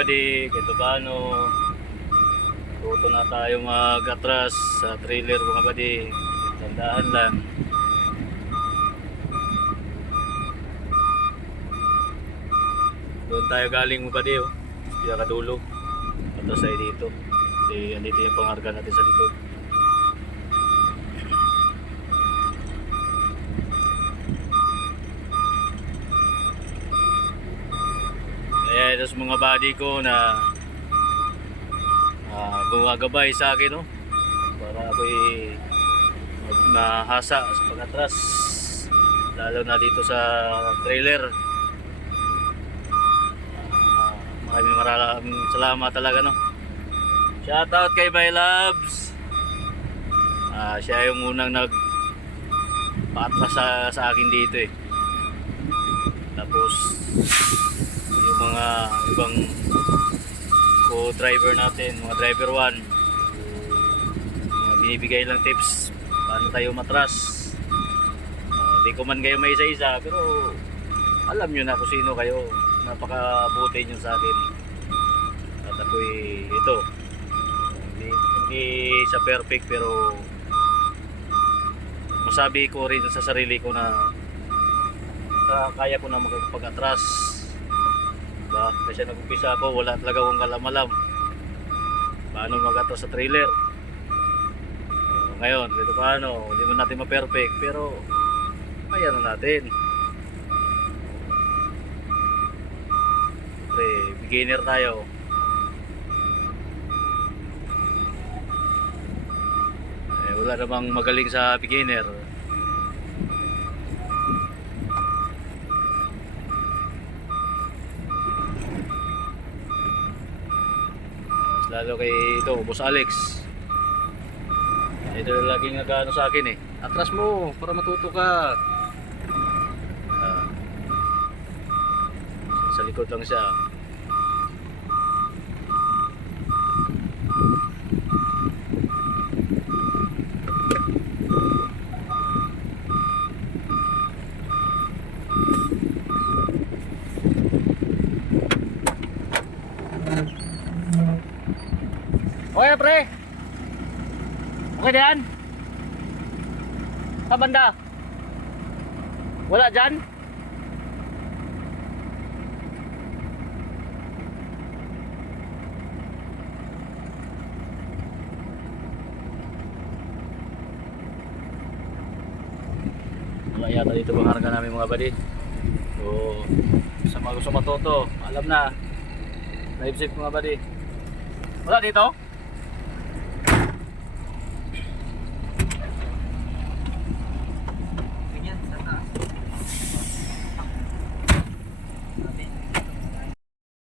buddy, kahit paano tuto na tayo mag-atras sa trailer mga buddy. Tandaan lang. Doon tayo galing mga buddy, oh. Pinakadulo. Atras tayo dito. Kasi andito yung pangarga natin sa likod. Kaya ito sa mga buddy ko na gumagabay sa akin, no? Para ako'y mahasa sa pag-atras, lalo na dito sa trailer. Maraming salamat talaga, no? Shoutout kay My Loves. Siya yung unang nag-paatras sa akin dito eh. Tapos yung mga ibang co-driver natin, mga driver 1, mga binibigay lang tips paano tayo matras. Di ko man kayo may isa-isa, pero alam nyo na kung sino kayo. Napakabuti nyo sa akin. At ako'y ito, hindi sa perfect, pero masabi ko rin sa sarili ko na kaya ko na magpag-atras. Diba? Kasi nag-umpisa ako, wala talaga akong alam-alam paano mag-atras sa trailer. Ngayon, dito paano, hindi man natin ma-perfect, pero kaya na natin. Beginner tayo. Wala namang magaling sa beginner. Mas lalo kay ito, Boss Alex. Ito laging nag-ano sa akin eh. Atras mo para matuto ka. Sa likod lang siya. Okay pre. Okay na yan? Sa banda? Wala dyan? Wala yata dito bang harga namin mga buddy. So sa mga gusto matuto, alam na. Drive safe mga buddy. Wala dito?